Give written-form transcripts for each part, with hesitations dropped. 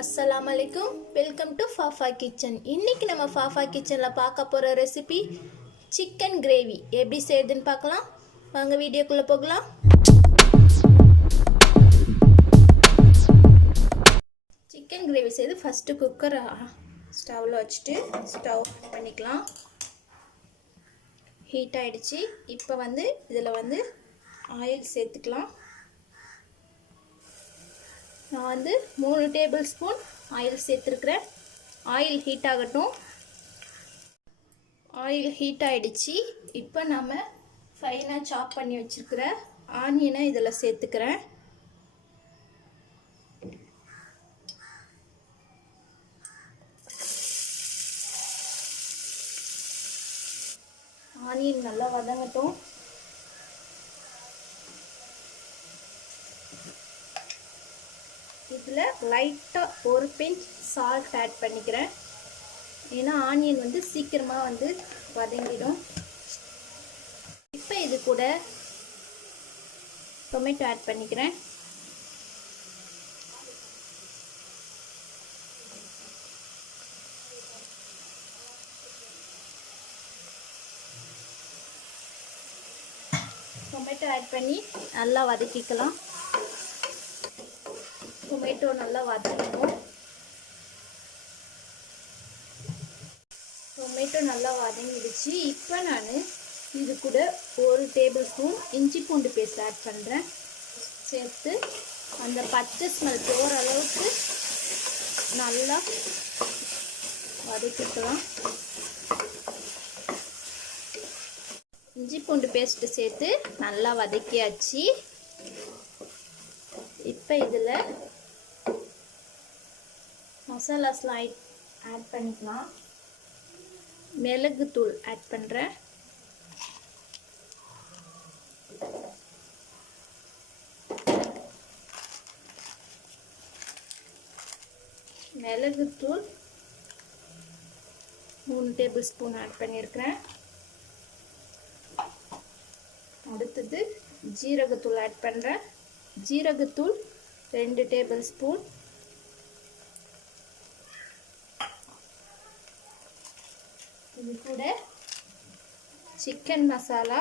अस्सलामुअलैकुम welcome to Fafa kitchen இன்னைக்கு நம்ம फाफा கிச்சன்ல பார்க்க போற ரெசிபி சிக்கன் கிரேவி எப்படி செய்யறதுன்னு பார்க்கலாம் வாங்க வீடியோக்குள்ள போகலாம் சிக்கன் கிரேவி செய்து ஃபர்ஸ்ட் குக்கர் ஸ்டவ்ல வச்சிட்டு ஸ்டவ் பண்ணிக்கலாம் ஹீட் ஆயிடுச்சு இப்போ இதல ஆயில் சேர்த்துக்கலாம் நான் 3 டேபிள் ஸ்பூன் ஆயில் சேர்த்துருக்கிறேன் ஆயில் ஹீட் ஆகட்டும் ஆயில் ஹீட் ஆயிடுச்சு இப்போ நாம ஃபைனா சாப் பண்ணி வச்சிருக்கிற ஆனியனை இதல சேர்த்துக்கிறேன் ஆனியன் நல்லா வதங்கட்டும் இதுல லைட்டா ஒரு பிஞ்ச் salt ஆட் பண்ணிக்கிறேன் ஏனா ஆனியன் சீக்கிரமா வதங்கிடும் இப்போ இது கூட டொமேட்டோ ஆட் பண்ணிக்கிறேன் டொமேட்டோ ஆட் பண்ணி நல்லா வதக்கிக்கலாம் टोमेटो நல்லா வதங்கணும் टोमेटो நல்லா வதங்கிடுச்சு இப்போ நான் இது கூட 1 டேபிள் ஸ்பூன் இஞ்சி பூண்டு பேஸ்ட் ஆட் பண்றேன் சேர்த்து அந்த பச்சை ஸ்மெல் போற அளவுக்கு நல்லா வதக்கிக்கலாம் இஞ்சி பூண்டு பேஸ்ட் சேர்த்து நல்லா வதக்கியாச்சு இப்போ இதுல மசாலாஸ்லாம் ஆட் பண்ணிக்கலாம் மிளகு தூள் ஆட் பண்றேன் மிளகு தூள் 3 டேபிள் ஸ்பூன் ஆட் பண்ணியிருக்கேன் அடுத்து ஜீரகத்தூள் ஆட் பண்றேன் ஜீரகத்தூள் 2 டேபிள் ஸ்பூன் இது கூட சிக்கன் மசாலா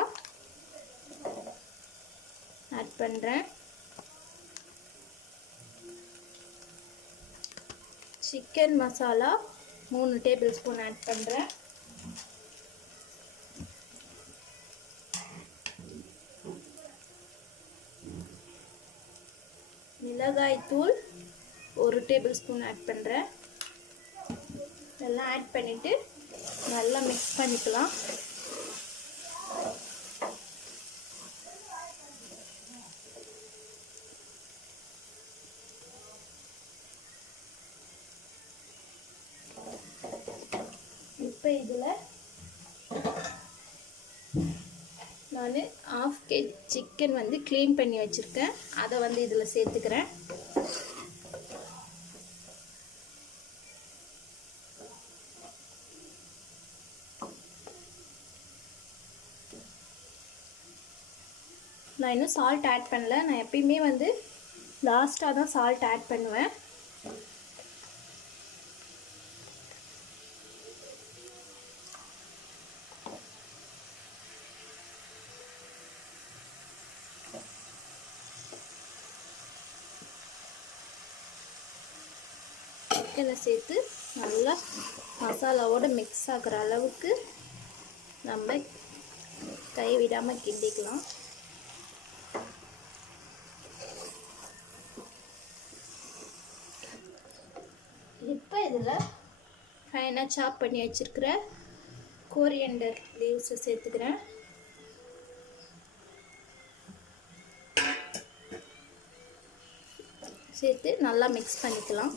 ஆட் பண்றேன் chicken masala 3 tablespoon add பண்றேன் மிளகாய் தூள் 1 டேபிள் ஸ்பூன் ஆட் பண்றேன் இதெல்லாம் ஆட் பண்ணிட்டு நல்லா mix பண்ணிக்கலாம் இப்போ இதுல நான் 1/2 kg சிக்கன் க்ளீன் பண்ணி வச்சிருக்கேன் அத இதுல சேர்த்துக்கிறேன் நான் இன்னும் salt ஆட் பண்ணல நான் எப்பவுமே லாஸ்டா தான் salt ஆட் பண்ணுவேன் சிக்கனை சேர்த்து நல்லா மசாலாவோட mix ஆகுற அளவுக்கு நம்ம கை விடாம கிண்டிக்கலாம் இப்போ இதுல ஃபைனா சாப் பண்ணி வச்சிருக்கிற கோரியண்டர் லீவ்ஸ் சேர்த்துக்கிறேன் சேர்த்து நல்லா mix பண்ணிக்கலாம்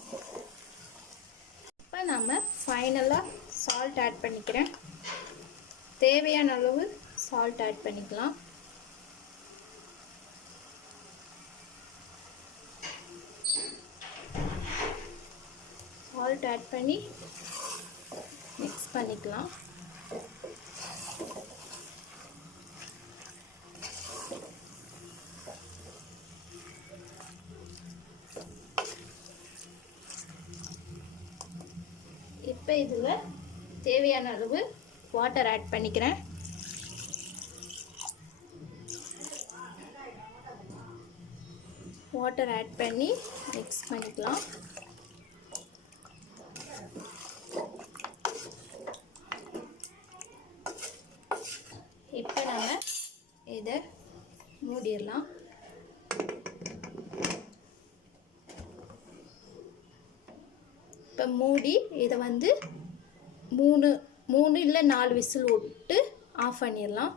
இப்போ நாம ஃபைனலா salt ஆட் பண்ணிக்கிறேன் தேவையான அளவு salt ஆட் பண்ணிக்கலாம் salt ஆட் பண்ணி mix பண்ணிக்கலாம் இப்போ இதில் தேவையான அளவு வாட்டர் ஆட் பண்ணிக்கிறேன். வாட்டர் ஆட் பண்ணி மிக்ஸ் பண்ணிக்கலாம். இப்போ நம்ம இதை மூடிடலாம். இப்போ மூடி இதை வந்து 3 இல்லை 4 விசில் விட்டு ஆஃப் பண்ணிடலாம்.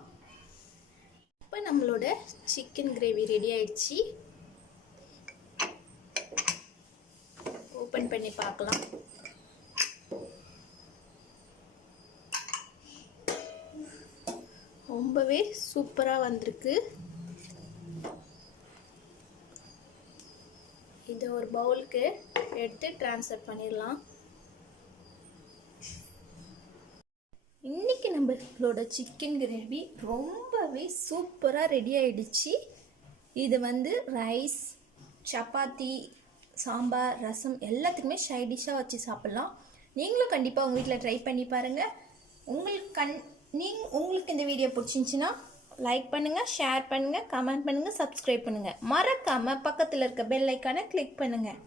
இப்போ நம்மளோட சிக்கன் கிரேவி ரெடி ஆயிடுச்சு. ஓப்பன் பண்ணி பார்க்கலாம். ரொம்பவே சூப்பராக வந்திருக்கு. இதை ஒரு பவுலுக்கு எடுத்து ட்ரான்ஸ்ஃபர் பண்ணிடலாம். இன்றைக்கி நம்மளோட சிக்கன் கிரேவி ரொம்பவே சூப்பராக ரெடி ஆகிடுச்சு. இது வந்து ரைஸ், சப்பாத்தி, சாம்பார், ரசம் எல்லாத்துக்குமே சைட் டிஷ்ஷாக வச்சு சாப்பிட்லாம். நீங்களும் கண்டிப்பாக உங்கள் வீட்டில் ட்ரை பண்ணி பாருங்கள். உங்களுக்கு இந்த வீடியோ பிடிச்சிருந்துச்சின்னா லைக் பண்ணுங்கள், ஷேர் பண்ணுங்கள், கமெண்ட் பண்ணுங்கள், சப்ஸ்கிரைப் பண்ணுங்கள். மறக்காமல் பக்கத்தில் இருக்க பெல் ஐக்கானை கிளிக் பண்ணுங்கள்.